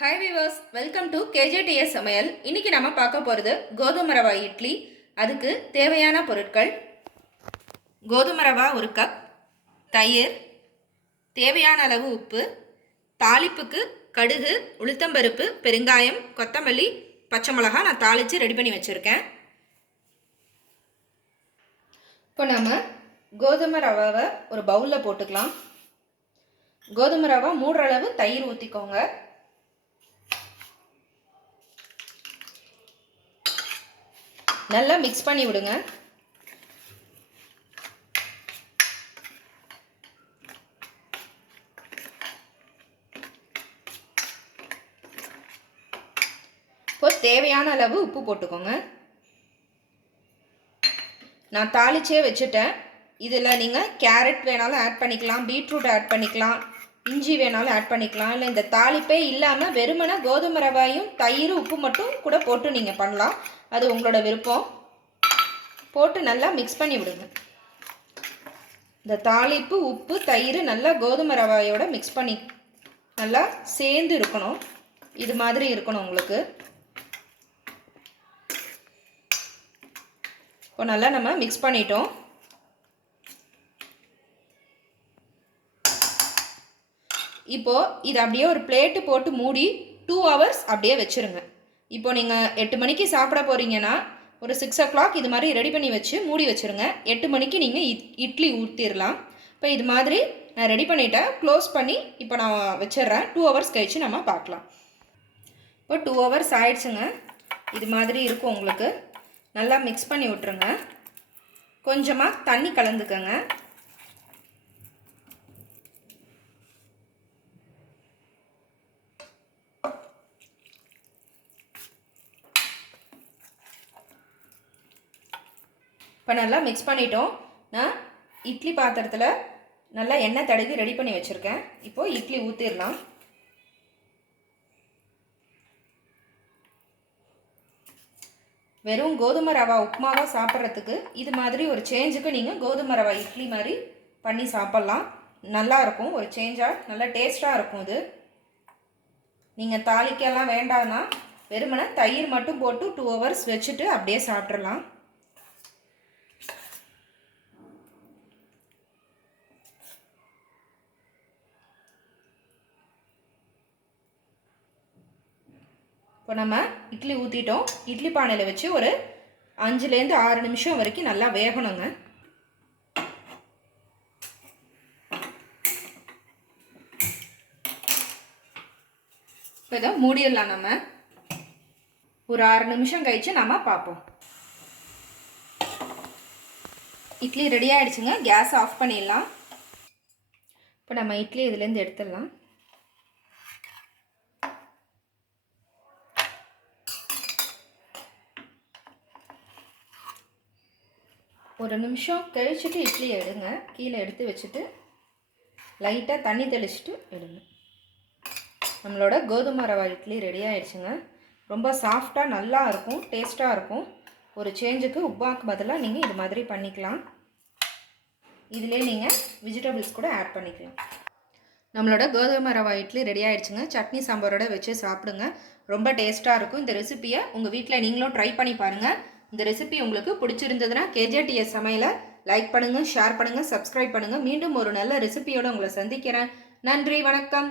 Hi viewers welcome to KJDS சமையல். இன்னைக்கு நம்ம பார்க்க போகிறது கோதுமை ரவா இட்லி. அதுக்கு தேவையான பொருட்கள். கோதுமை ரவா ஒரு கப் தயிர் தேவையான அளவு உப்பு தாளிப்புக்கு கடுகு உளுத்தம்பருப்பு பெருங்காயம் கொத்தமல்லி பச்சை மிளகா நான் தாளித்து ரெடி பண்ணி வச்சுருக்கேன். இப்போ நம்ம கோதுமை ரவாவை ஒரு பவுலில் போட்டுக்கலாம். கோதுமை ரவா மூடுற அளவு தயிர் ஊற்றிக்கோங்க நல்லா மிக்ஸ் பண்ணி விடுங்க. இப்போ தேவையான அளவு உப்பு போட்டுக்கோங்க. நான் தாளிச்சே வச்சுட்டேன். இதில் நீங்கள் கேரட் வேணாலும் ஆட் பண்ணிக்கலாம் பீட்ரூட் ஆட் பண்ணிக்கலாம். இஞ்சி வேணாலும் ஆட் பண்ணிக்கலாம். இல்லை இந்த தாளிப்பே இல்லாமல் வெறுமனே கோதுமை ரவாயும் தயிர் உப்பு மட்டும் கூட போட்டு நீங்கள் பண்ணலாம். அது உங்களோட விருப்பம். போட்டு நல்லா மிக்ஸ் பண்ணி விடுங்க. இந்த தாளிப்பு உப்பு தயிர் நல்லா கோதுமை ரவாயோட மிக்ஸ் பண்ணி நல்லா சேர்ந்து இருக்கணும். இது மாதிரி இருக்கணும் உங்களுக்கு. இப்போ நல்லா நம்ம மிக்ஸ் பண்ணிட்டோம். இப்போது இது அப்படியே ஒரு பிளேட்டு போட்டு மூடி டூ ஹவர்ஸ் அப்படியே வச்சுருங்க. இப்போ நீங்கள் எட்டு மணிக்கு சாப்பிட போகிறீங்கன்னா ஒரு சிக்ஸ் ஓ கிளாக் இது மாதிரி ரெடி பண்ணி வச்சு மூடி வச்சுருங்க. எட்டு மணிக்கு நீங்கள் இட் இட்லி ஊற்றிடலாம் இப்போ இது மாதிரி நான் ரெடி பண்ணிட்டேன் க்ளோஸ் பண்ணி இப்போ நான் வச்சிடுறேன். டூ ஹவர்ஸ் கழித்து நம்ம பார்க்கலாம். இப்போ டூ ஹவர்ஸ் ஆயிடுச்சுங்க. இது மாதிரி இருக்கும் உங்களுக்கு. நல்லா மிக்ஸ் பண்ணி விட்ருங்க கொஞ்சமாக தண்ணி கலந்துக்கங்க. இப்போ நல்லா மிக்ஸ் பண்ணிட்டோம். நான் இட்லி பாத்திரத்தில் நல்லா எண்ணெய் தடவி ரெடி பண்ணி வச்சுருக்கேன். இப்போது இட்லி ஊற்றிடலாம் வெறும் கோதுமை ரவா உப்புமாவாக சாப்பிட்றதுக்கு இது மாதிரி ஒரு சேஞ்சுக்கு நீங்கள் கோதுமை ரவா இட்லி மாதிரி பண்ணி சாப்பிட்லாம். நல்லாயிருக்கும் ஒரு சேஞ்சாக நல்லா டேஸ்ட்டாக இருக்கும் இது. நீங்கள் தாளிக்கெல்லாம் வேண்டாம்னா வெறுமனை தயிர் மட்டும் போட்டு டூ ஹவர்ஸ் வச்சுட்டு அப்படியே சாப்பிட்றலாம் இப்போ நம்ம இட்லி ஊற்றிட்டோம் இட்லி பானையில் வச்சு ஒரு அஞ்சுலேருந்து ஆறு நிமிஷம் வரைக்கும் நல்லா வேகணுங்க. இப்போ இதை மூடிடலாம் நம்ம. ஒரு ஆறு நிமிஷம் கழித்து நம்ம பார்ப்போம். இட்லி ரெடி ஆகிடுச்சுங்க கேஸ் ஆஃப் பண்ணிடலாம். இப்போ நம்ம இட்லி இதுலேருந்து எடுத்துடலாம். ஒரு நிமிஷம் கழிச்சிட்டு இட்லி எடுங்க. கீழே எடுத்து வச்சுட்டு லைட்டாக தண்ணி தெளிச்சிட்டு எடுங்க. நம்மளோட கோதுமை ரவா இட்லி ரெடி ஆயிடுச்சுங்க. ரொம்ப சாஃப்டாக நல்லா இருக்கும் டேஸ்ட்டாக இருக்கும். ஒரு சேஞ்சுக்கு உப்பாக்கு பதிலாக நீங்கள் இது மாதிரி பண்ணிக்கலாம். இதிலே நீங்கள் வெஜிடபிள்ஸ் கூட ஆட் பண்ணிக்கலாம். நம்மளோட கோதுமை ரவா இட்லி ரெடி ஆயிடுச்சுங்க. சட்னி சாம்பாரோட வச்சு சாப்பிடுங்க. ரொம்ப டேஸ்ட்டாக இருக்கும். இந்த ரெசிப்பியை உங்கள் வீட்டில் நீங்களும் ட்ரை பண்ணி பாருங்கள் இந்த ரெசிபி உங்களுக்கு பிடிச்சிருந்ததுன்னா கேஜேடிஎஸ் சமையலை லைக் பண்ணுங்கள் ஷேர் பண்ணுங்கள் சப்ஸ்கிரைப் பண்ணுங்கள் மீண்டும் ஒரு நல்ல ரெசிபியோடு உங்களை சந்திக்கிறேன். நன்றி வணக்கம்.